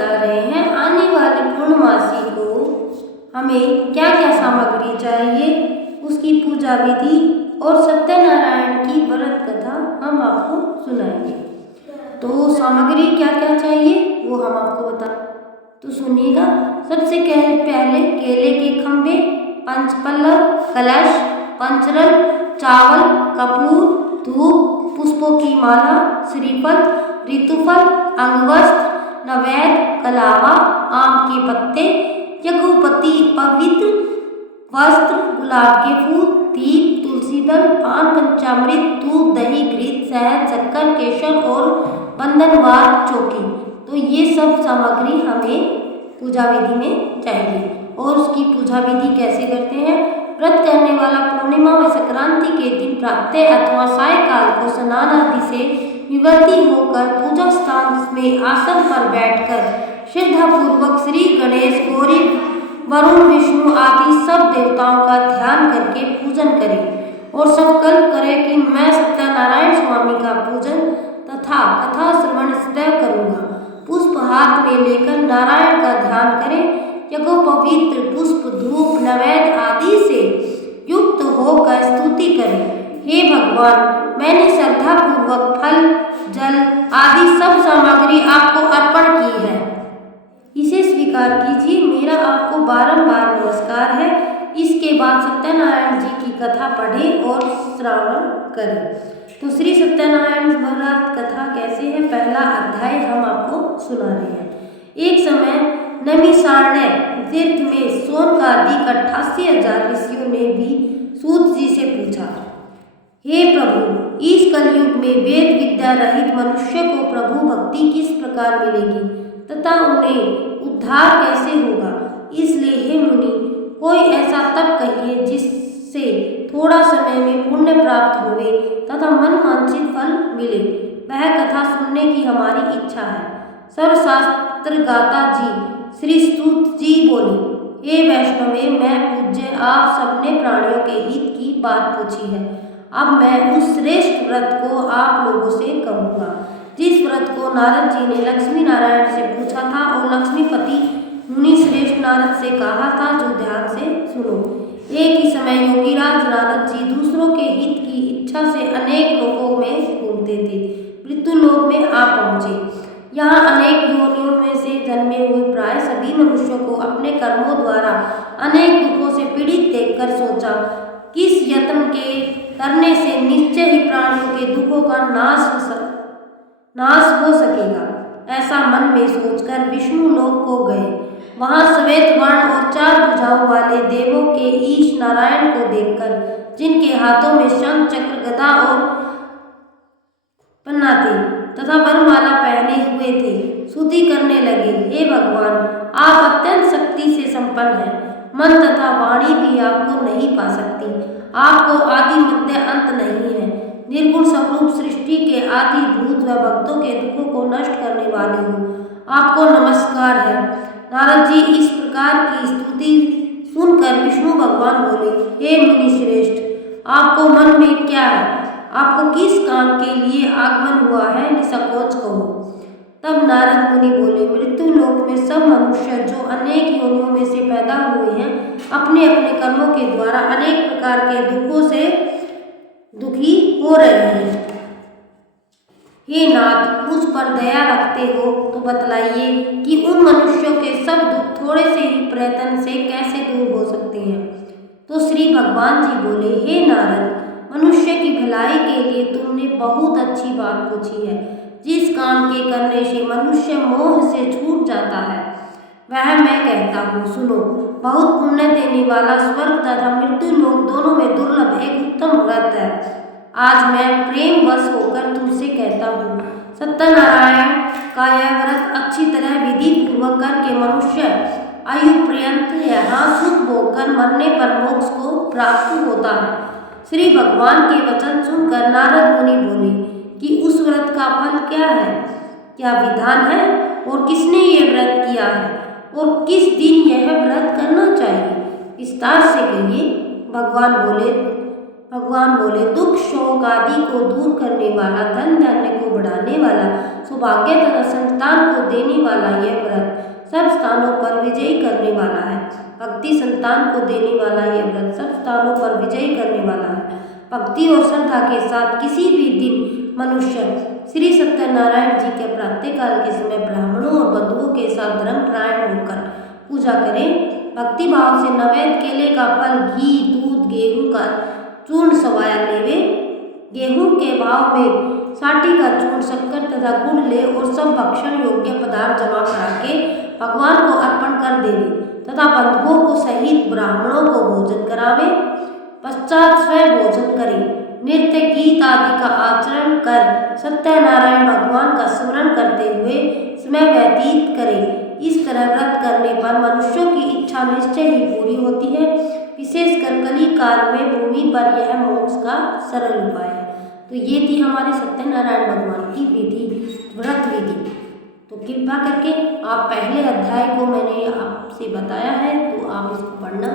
बता रहे हैं आने वाले पूर्णमासी को हमें क्या क्या सामग्री चाहिए, उसकी पूजा विधि और सत्यनारायण की व्रत कथा हम आपको सुनाएंगे। तो सामग्री क्या क्या चाहिए वो हम आपको बता तो सुनिएगा। सबसे पहले केले के खंभे, पंचपल्लव, कलश, पंचरल, चावल, कपूर, धूप, पुष्पों की माला, श्रीफल, ऋतुफल, अंगवस्त्र, नैवेद्य, कलावा, आम के पत्ते, यज्ञोपति पवित्र वस्त्र, गुलाब के फूल, दीप, तुलसी दल, पान, पंचामृत, दूध, दही, घृत, शहद, शक्कर, केसर और बंधनवार चौकी। तो ये सब सामग्री हमें पूजा विधि में चाहिए। और उसकी पूजा विधि कैसे करते हैं? व्रत करने वाला पूर्णिमा व संक्रांति के दिन प्रातः अथवा सायकाल को स्नान आदि से निवृत्ति होकर पूजा स्थान में आसन पर बैठकर श्रद्धापूर्वक श्री गणेश, गौरी, वरुण, विष्णु आदि सब देवताओं का ध्यान करके पूजन करें और संकल्प करें कि मैं सत्यनारायण स्वामी का पूजन तथा कथा श्रवण सदैव करूँगा। पुष्प हाथ में लेकर नारायण का ध्यान करें। यज्ञोपवीत पुष्प, धूप, नैवेद्य आदि से युक्त होकर स्तुति करें। हे भगवान, मैंने श्रद्धापूर्वक फल, जल आदि सब सामग्री आपको अर्पण की है, इसे स्वीकार कीजिए। मेरा आपको बारंबार नमस्कार है। इसके बाद सत्यनारायण जी की कथा पढ़ें और श्रवण करें। तो श्री सत्यनारायण व्रत कथा कैसे है, पहला अध्याय हम आपको सुना रहे हैं। एक समय नैमिषारण्य तीर्थ में शौनकादि 88,000 ऋषियों ने भी सूत जी से पूछा, हे प्रभु, इस कलयुग में वेद विद्या रहित मनुष्य को प्रभु भक्ति किस प्रकार मिलेगी तथा उन्हें उद्धार कैसे होगा? इसलिए हे मुनि, कोई ऐसा तप कहिए जिससे थोड़ा समय में पुण्य प्राप्त होवे तथा मन वांछित फल मिले। वह कथा सुनने की हमारी इच्छा है। सर्वशास्त्र गाता जी श्री सूत जी बोले, हे वैष्णवे, मैं पूज्य आप सबने प्राणियों के हित की बात पूछी है। अब मैं उस श्रेष्ठ व्रत को आप लोगों से कहूँगा जिस व्रत को नारद जी ने लक्ष्मी नारायण से पूछा था और लक्ष्मीपति मुनि श्रेष्ठ नारद से कहा था, जो ध्यान से सुनो। एक ही समय योगीराज नारद जी दूसरों के हित की इच्छा से अनेक लोकों में घूमते थे। मृत्यु लोक में आ पहुँचे। यहाँ अनेक योनियों में से जन्मे हुए प्राय सभी मनुष्यों को अपने कर्मों द्वारा अनेक दुखों से पीड़ित देखकर सोचा, किस यत्न के करने से निश्चय ही प्राणियों के दुखों का नाश हो सकेगा। ऐसा मन में सोचकर विष्णु लोक को गए। वहाँ श्वेत वर्ण और 4 भुजाओं वाले देवों के ईश नारायण को देखकर, जिनके हाथों में शंख, चक्र, गदा और पन्ना थे तथा वरमाला पहने हुए थे, स्तुति करने लगे, हे भगवान, आप अत्यंत शक्ति से संपन्न हैं। मन तथा वाणी भी आपको नहीं पा सकती। आपको आदि मध्य अंत नहीं है। निर्गुण स्वरूप सृष्टि के आदि भूत व भक्तों के दुखों को नष्ट करने वाले हो, आपको नमस्कार है। नारद जी इस प्रकार की स्तुति सुनकर विष्णु भगवान बोले, हे मुनि श्रेष्ठ, आपको मन में क्या है? आपको किस काम के लिए आगमन हुआ है, निसंकोच कहो। तब नारद मुनि बोले, मृत्यु लोक में सब मनुष्य जो अनेक योनियों में से पैदा हुए हैं, अपने अपने कर्मों के द्वारा अनेक प्रकार के दुखों से दुखी हो रहे हैं। हे नाथ, मुझ पर दया रखते हो तो बतलाइए कि उन मनुष्यों के सब दुख थोड़े से ही प्रयत्न से कैसे दूर हो सकते हैं। तो श्री भगवान जी बोले, हे नारद, मनुष्य की भलाई के लिए तुमने बहुत अच्छी बात पूछी है। जिस काम के करने से मनुष्य मोह से छूट जाता है, वह मैं कहता हूँ, सुनो। बहुत पुण्य देने वाला स्वर्ग तथा मृत्यु लोक दोनों में दुर्लभ एक उत्तम व्रत है। आज मैं प्रेम वश होकर तुमसे कहता हूँ, सत्यनारायण का यह व्रत अच्छी तरह विधि पूर्वक करके मनुष्य आयु पर्यंत यहाँ सुख भोगकर मरने पर मोक्ष को प्राप्त होता है। श्री भगवान के वचन सुनकर नारद मुनि बोले कि उस व्रत का फल क्या है, क्या विधान है और किसने ये व्रत किया है और किस दिन यह व्रत करना चाहिए, विस्तार से कहिए। भगवान बोले, दुख शोक आदि को दूर करने वाला, धन धान्य को बढ़ाने वाला, सौभाग्य तथा संतान को देने वाला यह व्रत सब स्थानों पर विजयी करने वाला है। भक्ति संतान को देने वाला यह व्रत सब स्थानों पर विजयी करने वाला है। भक्ति और श्रद्धा के साथ किसी भी दिन मनुष्य श्री सत्यनारायण जी के प्रातःकाल के समय ब्राह्मणों और बंधुओं के साथ धर्मपरायण होकर पूजा करें। भक्ति भाव से नैवेद्य केले का फल, घी, दूध, गेहूं का चूर्ण सवाया लेवे। गेहूं के भाव में साठी का चूर्ण, शक्कर तथा गुड़ ले और सब भक्षण योग्य पदार्थ जमा करा के भगवान को अर्पण कर देवे तथा बंधुओं को सहित ब्राह्मणों को भोजन करावे। पश्चात स्वयं भोजन करें। नृत्य, गीत आदि का आचरण कर सत्यनारायण भगवान का स्मरण करते हुए समय व्यतीत करें। इस तरह व्रत करने पर मनुष्यों की इच्छा निश्चय ही पूरी होती है। विशेषकर कली काल में भूमि पर यह मोक्ष का सरल उपाय है। तो ये थी हमारे सत्यनारायण भगवान की विधि, व्रत विधि। तो कृपा करके आप पहले अध्याय को मैंने आपसे बताया है, तो आप इसको पढ़ना